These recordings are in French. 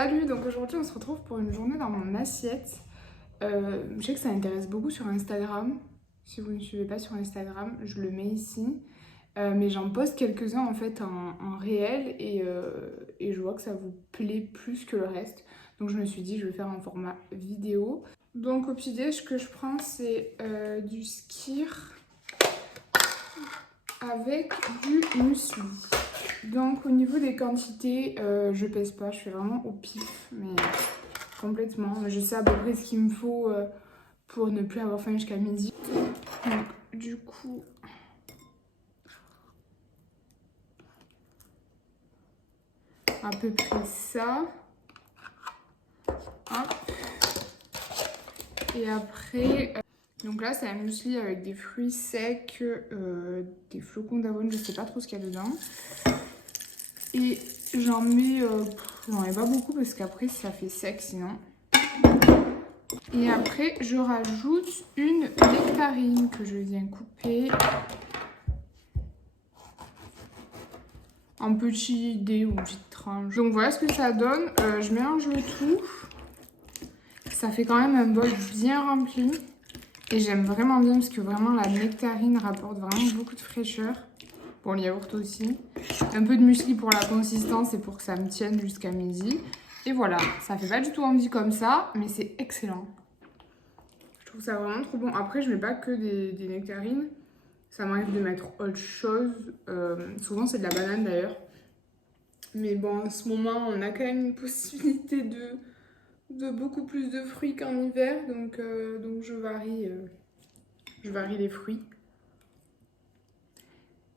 Salut, donc aujourd'hui on se retrouve pour une journée dans mon assiette. Je sais que ça intéresse beaucoup sur Instagram. Si vous ne me suivez pas sur Instagram, je le mets ici. Mais j'en poste quelques-uns en fait en réel et je vois que ça vous plaît plus que le reste. Donc je me suis dit je vais faire un format vidéo. Donc au petit déj, ce que je prends c'est du skyr avec du muesli. Donc au niveau des quantités, je pèse pas, je fais vraiment au pif, mais complètement. Je sais à peu près ce qu'il me faut pour ne plus avoir faim jusqu'à midi. Donc du coup, à peu près ça. Hop. Et après, donc là c'est un muesli avec des fruits secs, des flocons d'avoine, je sais pas trop ce qu'il y a dedans. Et j'en mets pas beaucoup parce qu'après ça fait sec sinon. Et après je rajoute une nectarine que je viens couper en petits dés ou petites tranches. Donc voilà ce que ça donne. Je mélange le tout. Ça fait quand même un bol bien rempli. Et j'aime vraiment bien parce que vraiment la nectarine rapporte vraiment beaucoup de fraîcheur. Pour le yaourt aussi. Un peu de muesli pour la consistance et pour que ça me tienne jusqu'à midi. Et voilà, ça fait pas du tout envie comme ça, mais c'est excellent. Je trouve ça vraiment trop bon. Après, je mets pas que des nectarines. Ça m'arrive de mettre autre chose. Souvent, c'est de la banane d'ailleurs. Mais bon, en ce moment, on a quand même une possibilité de beaucoup plus de fruits qu'en hiver. Donc je varie les fruits.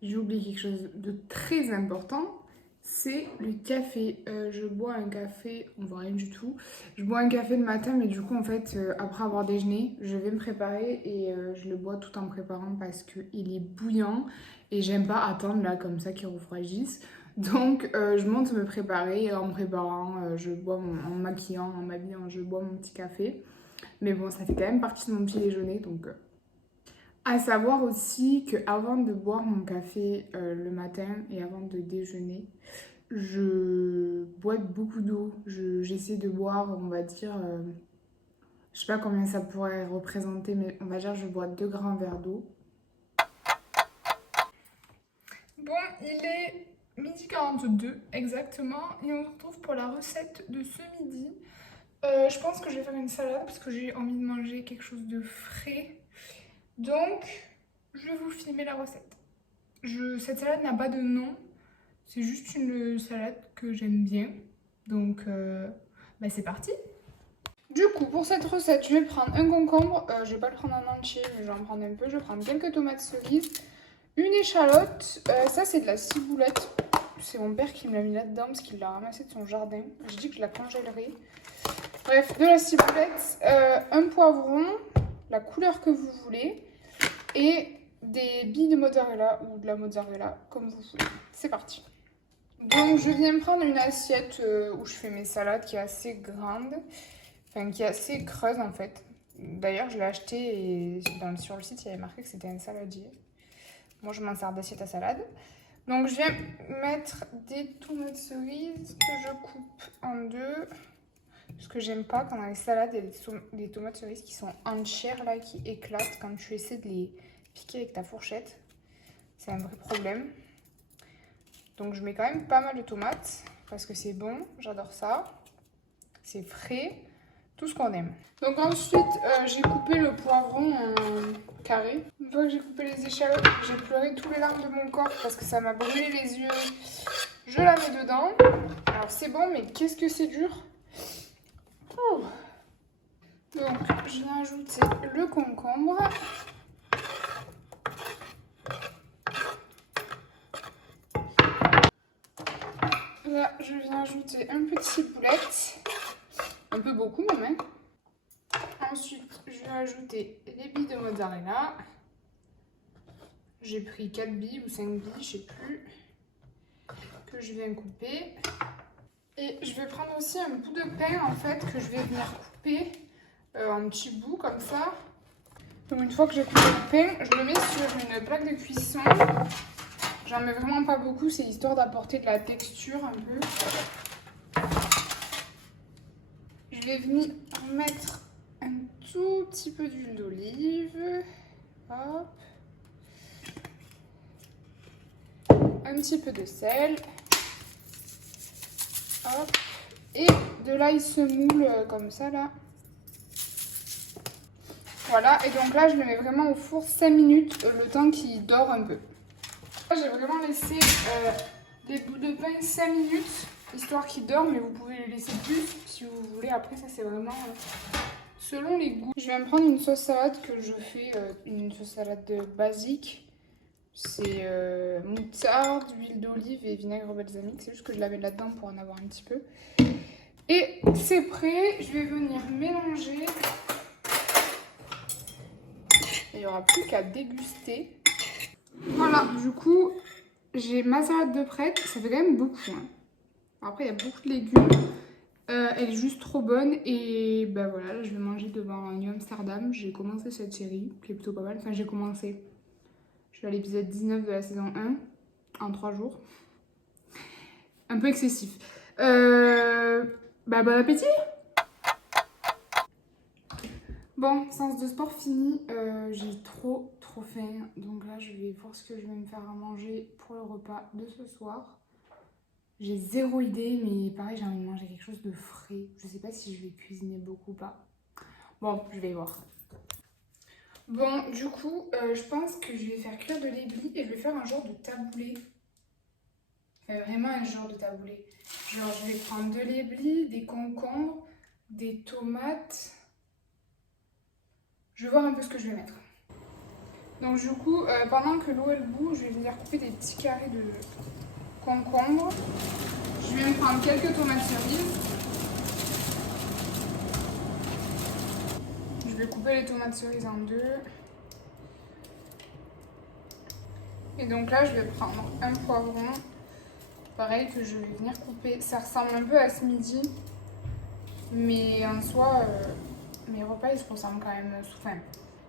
J'ai oublié quelque chose de très important, c'est le café. Je bois un café, on voit rien du tout. Je bois un café le matin, mais du coup, en fait, après avoir déjeuné, je vais me préparer et je le bois tout en préparant parce qu'il est bouillant et j'aime pas attendre là comme ça qu'il refroidisse. Donc, je monte me préparer et en me préparant, je bois en me maquillant, en m'habillant, je bois mon petit café. Mais bon, ça fait quand même partie de mon petit déjeuner, donc... À savoir aussi qu'avant de boire mon café le matin et avant de déjeuner, je bois beaucoup d'eau. J'essaie de boire, on va dire, je sais pas combien ça pourrait représenter, mais on va dire que je bois 2 grands verres d'eau. Bon, il est 12h42 exactement et on se retrouve pour la recette de ce midi. Je pense que je vais faire une salade parce que j'ai envie de manger quelque chose de frais. Donc, je vais vous filmer la recette. Cette salade n'a pas de nom, c'est juste une salade que j'aime bien. Donc, c'est parti. Du coup, pour cette recette, je vais prendre un concombre. Je vais pas le prendre en entier, mais je vais en prendre un peu. Je vais prendre quelques tomates cerises, une échalote. Ça, c'est de la ciboulette. C'est mon père qui me l'a mis là-dedans parce qu'il l'a ramassé de son jardin. Je dis que je la congèlerai. Bref, de la ciboulette, un poivron, la couleur que vous voulez, et des billes de mozzarella ou de la mozzarella, comme vous voulez. C'est parti. Donc, je viens prendre une assiette où je fais mes salades qui est assez grande, enfin qui est assez creuse en fait. D'ailleurs, je l'ai acheté et sur le site, il y avait marqué que c'était un saladier. Moi, je m'en sers d'assiette à salade. Donc, je viens mettre des tomates cerises que je coupe en deux. Ce que j'aime pas quand dans les salades, il y a des tomates cerises qui sont entières là, qui éclatent quand tu essaies de les piquer avec ta fourchette. C'est un vrai problème. Donc je mets quand même pas mal de tomates parce que c'est bon, j'adore ça. C'est frais, tout ce qu'on aime. Donc ensuite, j'ai coupé le poivron en carré. Une fois que j'ai coupé les échalotes, j'ai pleuré tous les larmes de mon corps parce que ça m'a brûlé les yeux. Je la mets dedans. Alors c'est bon, mais qu'est-ce que c'est dur! Oh. Donc, je vais ajouter le concombre. Là, je viens ajouter un peu de ciboulette. Un peu beaucoup même. Ensuite, je vais ajouter les billes de mozzarella. J'ai pris 4 billes ou 5 billes, je sais plus. Que je viens couper. Et je vais prendre aussi un bout de pain en fait que je vais venir couper en petits bouts comme ça. Donc une fois que j'ai coupé le pain, je le mets sur une plaque de cuisson. J'en mets vraiment pas beaucoup, c'est histoire d'apporter de la texture un peu. Je vais venir mettre un tout petit peu d'huile d'olive. Hop. Un petit peu de sel. Hop. Et de l'ail semoule comme ça là. Voilà, et donc là je le mets vraiment au four 5 minutes, le temps qu'il dort un peu. J'ai vraiment laissé des bouts de pain 5 minutes, histoire qu'il dorme, mais vous pouvez les laisser plus si vous voulez. Après ça c'est vraiment selon les goûts. Je vais me prendre une sauce salade que je fais, une sauce salade basique. C'est moutarde, huile d'olive et vinaigre balsamique. C'est juste que je la mets là-dedans pour en avoir un petit peu. Et c'est prêt, je vais venir mélanger. Il n'y aura plus qu'à déguster. Voilà, du coup, j'ai ma salade de prête. Ça fait quand même beaucoup. Hein. Après, il y a beaucoup de légumes. Elle est juste trop bonne. Et ben voilà, là, je vais manger devant New Amsterdam. J'ai commencé cette série, qui est plutôt pas mal. Enfin, j'ai commencé. Je suis à l'épisode 19 de la saison 1, en 3 jours. Un peu excessif. Bon appétit! Bon, séance de sport finie, j'ai trop faim, donc là je vais voir ce que je vais me faire à manger pour le repas de ce soir. J'ai zéro idée, mais pareil j'ai envie de manger quelque chose de frais. Je sais pas si je vais cuisiner beaucoup ou pas. Bon, je vais voir. Bon, du coup, je pense que je vais faire cuire de l'éblis et je vais faire un genre de taboulé. Enfin, vraiment un genre de taboulé. Genre je vais prendre de l'éblis, des concombres, des tomates... Je vais voir un peu ce que je vais mettre. Donc du coup, pendant que l'eau elle bout, je vais venir couper des petits carrés de concombre. Je vais me prendre quelques tomates cerises. Je vais couper les tomates cerises en deux. Et donc là, je vais prendre un poivron. Pareil que je vais venir couper. Ça ressemble un peu à ce midi. Mais en soi... mes repas ils se ressemblent quand même souvent.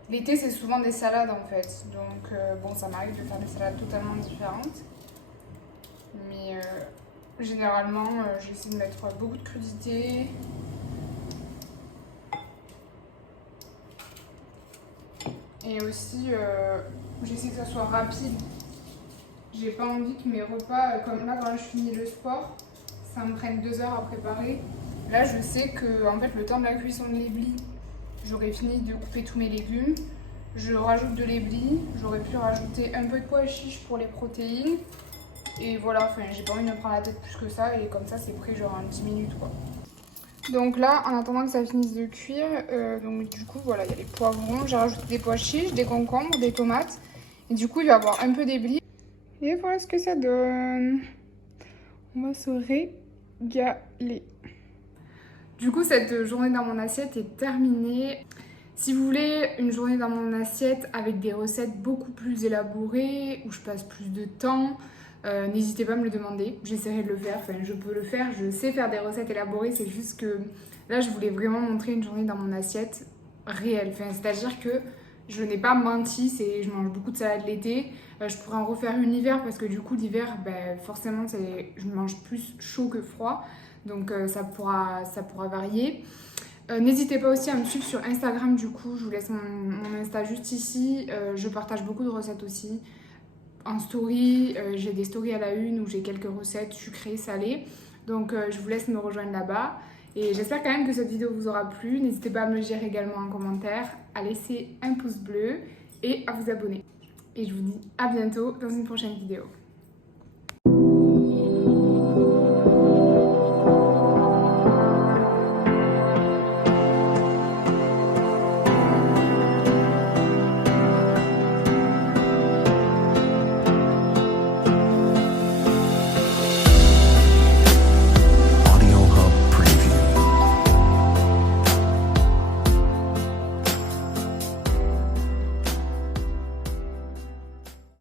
L'été c'est souvent des salades en fait, donc bon ça m'arrive de faire des salades totalement différentes. Mais généralement j'essaie de mettre beaucoup de crudités. Et aussi j'essaie que ça soit rapide. J'ai pas envie que mes repas, comme là quand je finis le sport, ça me prenne 2 heures à préparer. Là je sais que en fait le temps de la cuisson de l'éblis, j'aurais fini de couper tous mes légumes. Je rajoute de l'éblis. J'aurais pu rajouter un peu de pois chiches pour les protéines. Et voilà, enfin, j'ai pas envie de me prendre la tête plus que ça. Et comme ça, c'est prêt genre en 10 minutes quoi. Donc là, en attendant que ça finisse de cuire, donc du coup, voilà, il y a les poivrons. J'ai rajouté des pois chiches, des concombres, des tomates. Et du coup, il va y avoir un peu d'éblis. Et voilà ce que ça donne. On va se régaler. Du coup, cette journée dans mon assiette est terminée. Si vous voulez une journée dans mon assiette avec des recettes beaucoup plus élaborées, où je passe plus de temps, n'hésitez pas à me le demander. J'essaierai de le faire, enfin je peux le faire, je sais faire des recettes élaborées, c'est juste que là je voulais vraiment montrer une journée dans mon assiette réelle. Enfin, c'est-à-dire que je n'ai pas menti, je mange beaucoup de salade l'été. Je pourrais en refaire une hiver parce que du coup l'hiver, forcément je mange plus chaud que froid. Donc ça pourra varier. N'hésitez pas aussi à me suivre sur Instagram du coup, je vous laisse mon Insta juste ici. Je partage beaucoup de recettes aussi. En story, j'ai des stories à la une où j'ai quelques recettes sucrées, salées. Donc je vous laisse me rejoindre là-bas. Et j'espère quand même que cette vidéo vous aura plu. N'hésitez pas à me le dire également en commentaire, à laisser un pouce bleu et à vous abonner. Et je vous dis à bientôt dans une prochaine vidéo.